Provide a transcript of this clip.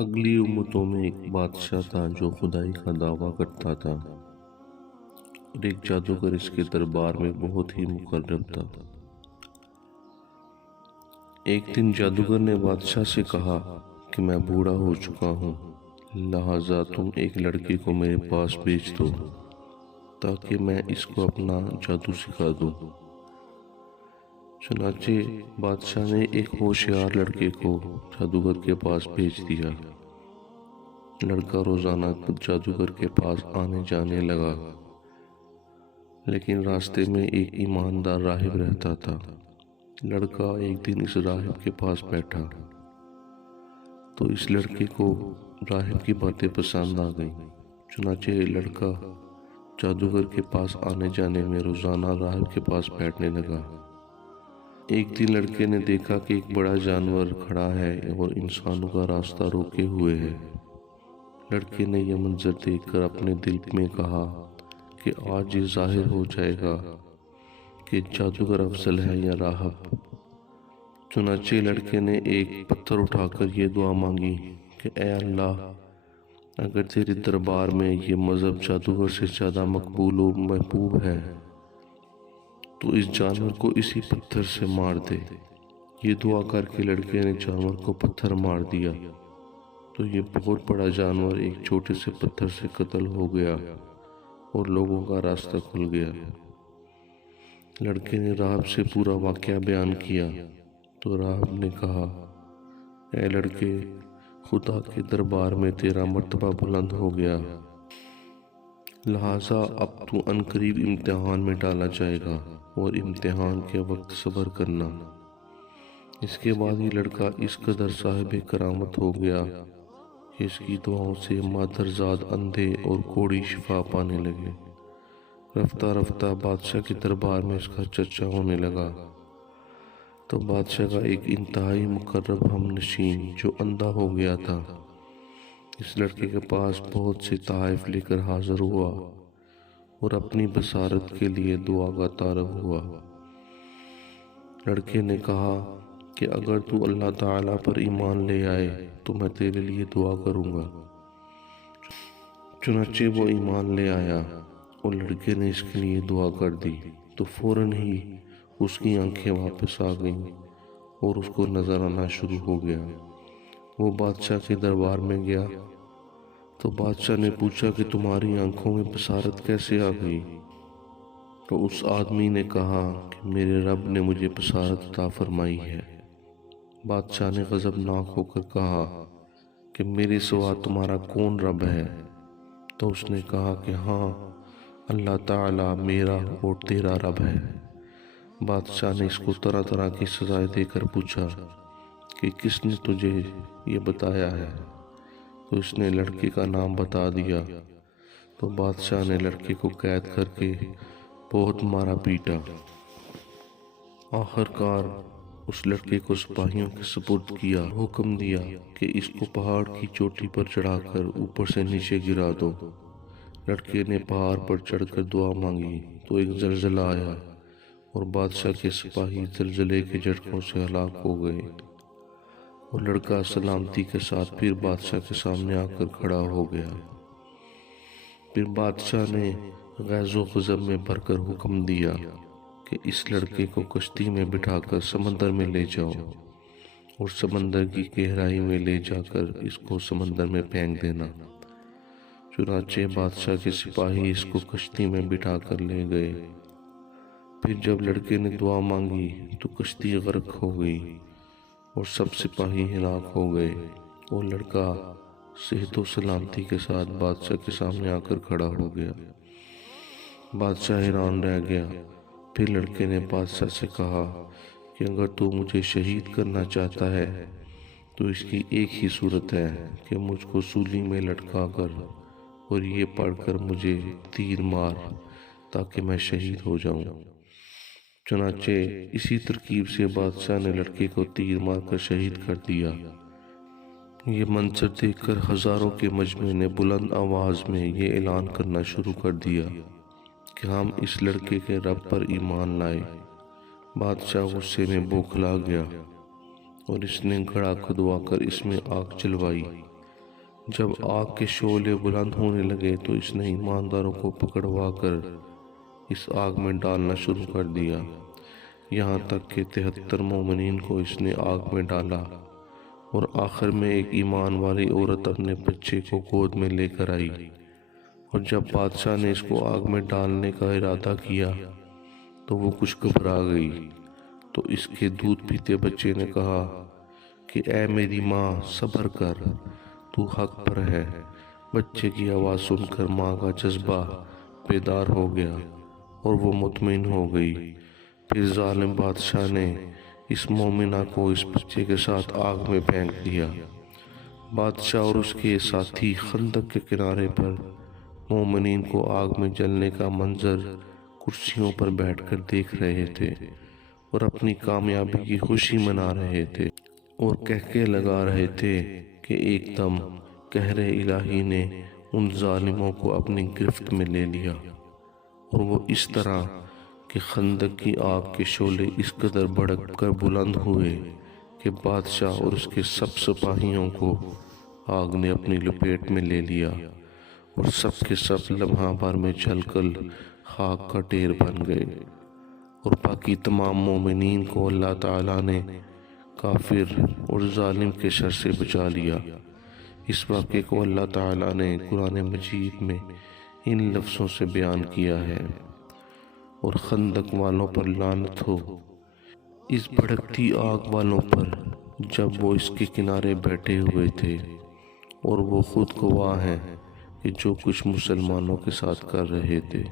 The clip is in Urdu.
اگلی امتوں میں ایک بادشاہ تھا جو خدائی کا دعویٰ کرتا تھا، اور ایک جادوگر اس کے دربار میں بہت ہی مقرب تھا۔ ایک دن جادوگر نے بادشاہ سے کہا کہ میں بوڑھا ہو چکا ہوں، لہٰذا تم ایک لڑکے کو میرے پاس بھیج دو تاکہ میں اس کو اپنا جادو سکھا دوں۔ چنانچہ بادشاہ نے ایک ہوشیار لڑکے کو جادوگر کے پاس بھیج دیا۔ لڑکا روزانہ جادوگر کے پاس آنے جانے لگا، لیکن راستے میں ایک ایماندار راہب رہتا تھا۔ لڑکا ایک دن اس راہب کے پاس بیٹھا تو اس لڑکے کو راہب کی باتیں پسند آ گئیں۔ چنانچہ لڑکا جادوگر کے پاس آنے جانے میں روزانہ راہب کے پاس بیٹھنے لگا۔ ایک دن لڑکے نے دیکھا کہ ایک بڑا جانور کھڑا ہے اور انسانوں کا راستہ روکے ہوئے ہے۔ لڑکے نے یہ منظر دیکھ کر اپنے دل میں کہا کہ آج یہ ظاہر ہو جائے گا کہ جادوگر افضل ہے یا راہب۔ چنانچہ لڑکے نے ایک پتھر اٹھا کر یہ دعا مانگی کہ اے اللہ، اگر تیرے دربار میں یہ مذہب جادوگر سے زیادہ مقبول و محبوب ہے تو اس جانور کو اسی پتھر سے مار دے۔ یہ دعا کر کے لڑکے نے جانور کو پتھر مار دیا تو یہ بہت بڑا جانور ایک چھوٹے سے پتھر سے قتل ہو گیا اور لوگوں کا راستہ کھل گیا۔ لڑکے نے راہب سے پورا واقعہ بیان کیا تو راہب نے کہا، اے لڑکے، خدا کے دربار میں تیرا مرتبہ بلند ہو گیا، لہٰذا اب تو عنقریب امتحان میں ڈالا جائے گا اور امتحان کے وقت صبر کرنا۔ اس کے بعد یہ لڑکا اس قدر صاحب کرامت ہو گیا کہ اس کی دعاؤں سے مادرزاد اندھے اور کوڑی شفا پانے لگے۔ رفتہ رفتہ بادشاہ کے دربار میں اس کا چرچا ہونے لگا تو بادشاہ کا ایک انتہائی مقرب ہم نشین جو اندھا ہو گیا تھا اس لڑکے کے پاس بہت سے تحائف لے کر حاضر ہوا اور اپنی بصارت کے لیے دعا کا طالب ہوا۔ لڑکے نے کہا کہ اگر تو اللہ تعالیٰ پر ایمان لے آئے تو میں تیرے لیے دعا کروں گا۔ چنانچہ وہ ایمان لے آیا اور لڑکے نے اس کے لیے دعا کر دی تو فوراً ہی اس کی آنکھیں واپس آ گئیں اور اس کو نظر آنا شروع ہو گیا۔ وہ بادشاہ کے دربار میں گیا تو بادشاہ نے پوچھا کہ تمہاری آنکھوں میں بصارت کیسے آ گئی؟ تو اس آدمی نے کہا کہ میرے رب نے مجھے بصارت عطا فرمائی ہے۔ بادشاہ نے غضبناک ہو کر کہا کہ میرے سوا تمہارا کون رب ہے؟ تو اس نے کہا کہ ہاں، اللہ تعالیٰ میرا اور تیرا رب ہے۔ بادشاہ نے اس کو طرح طرح کی سزائیں دے کر پوچھا کہ کس نے تجھے یہ بتایا ہے؟ تو اس نے لڑکے کا نام بتا دیا تو بادشاہ نے لڑکے کو قید کر کے بہت مارا پیٹا۔ آخر کار اس لڑکے کو سپاہیوں کے سپرد کیا، حکم دیا کہ اس کو پہاڑ کی چوٹی پر چڑھا کر اوپر سے نیچے گرا دو۔ لڑکے نے پہاڑ پر چڑھ کر دعا مانگی تو ایک زلزلہ آیا اور بادشاہ کے سپاہی زلزلے کے جھٹکوں سے ہلاک ہو گئے، اور لڑکا سلامتی کے ساتھ پھر بادشاہ کے سامنے آ کر کھڑا ہو گیا۔ پھر بادشاہ نے غیظ و غضب میں بھر کر حکم دیا کہ اس لڑکے کو کشتی میں بٹھا کر سمندر میں لے جاؤ اور سمندر کی گہرائی میں لے جا کر اس کو سمندر میں پھینک دینا۔ چنانچہ بادشاہ کے سپاہی اس کو کشتی میں بٹھا کر لے گئے۔ پھر جب لڑکے نے دعا مانگی تو کشتی غرق ہو گئی اور سب سپاہی ہلاک ہو گئے، اور لڑکا صحت و سلامتی کے ساتھ بادشاہ کے سامنے آ کر کھڑا ہو گیا۔ بادشاہ حیران رہ گیا۔ پھر لڑکے نے بادشاہ سے کہا کہ اگر تو مجھے شہید کرنا چاہتا ہے تو اس کی ایک ہی صورت ہے کہ مجھ کو سولی میں لٹکا کر اور یہ پڑھ کر مجھے تیر مار تاکہ میں شہید ہو جاؤں۔ چنانچہ اسی ترکیب سے بادشاہ نے لڑکے کو تیر مار کر شہید کر دیا۔ یہ منظر دیکھ کر ہزاروں کے مجمع نے بلند آواز میں یہ اعلان کرنا شروع کر دیا کہ ہم اس لڑکے کے رب پر ایمان لائے۔ بادشاہ غصے میں بوکھلا گیا اور اس نے گڑھا کھدوا کر اس میں آگ جلوائی جب آگ کے شعلے بلند ہونے لگے تو اس نے ایمانداروں کو پکڑوا کر اس آگ میں ڈالنا شروع کر دیا، یہاں تک کہ 73 مومنین کو اس نے آگ میں ڈالا، اور آخر میں ایک ایمان والی عورت اپنے بچے کو گود میں لے کر آئی، اور جب بادشاہ نے اس کو آگ میں ڈالنے کا ارادہ کیا تو وہ کچھ گھبرا گئی، تو اس کے دودھ پیتے بچے نے کہا کہ اے میری ماں صبر کر، تو حق پر ہے۔ بچے کی آواز سن کر ماں کا جذبہ بیدار ہو گیا اور وہ مطمئن ہو گئی۔ پھر ظالم بادشاہ نے اس مومنہ کو اس بچے کے ساتھ آگ میں پھینک دیا۔ بادشاہ اور اس کے ساتھی خندق کے کنارے پر مومنین کو آگ میں جلنے کا منظر کرسیوں پر بیٹھ کر دیکھ رہے تھے اور اپنی کامیابی کی خوشی منا رہے تھے، اور کہکے لگا رہے تھے کہ ایک دم قہر الہی نے ان ظالموں کو اپنی گرفت میں لے لیا، اور وہ اس طرح کہ خندق کی آگ کے شعلے اس قدر بھڑک کر بلند ہوئے کہ بادشاہ اور اس کے سب سپاہیوں کو آگ نے اپنی لپیٹ میں لے لیا، اور سب کے سب لمحہ بھر میں جل کر خاک کا ڈھیر بن گئے، اور باقی تمام مومنین کو اللہ تعالیٰ نے کافر اور ظالم کے شر سے بچا لیا۔ اس واقعے کو اللہ تعالیٰ نے قرآن مجید میں ان لفظوں سے بیان کیا ہے، اور خندق والوں پر لعنت ہو، اس بھڑکتی آگ والوں پر جب وہ اس کے کنارے بیٹھے ہوئے تھے، اور وہ خود گواہ ہیں کہ جو کچھ مسلمانوں کے ساتھ کر رہے تھے۔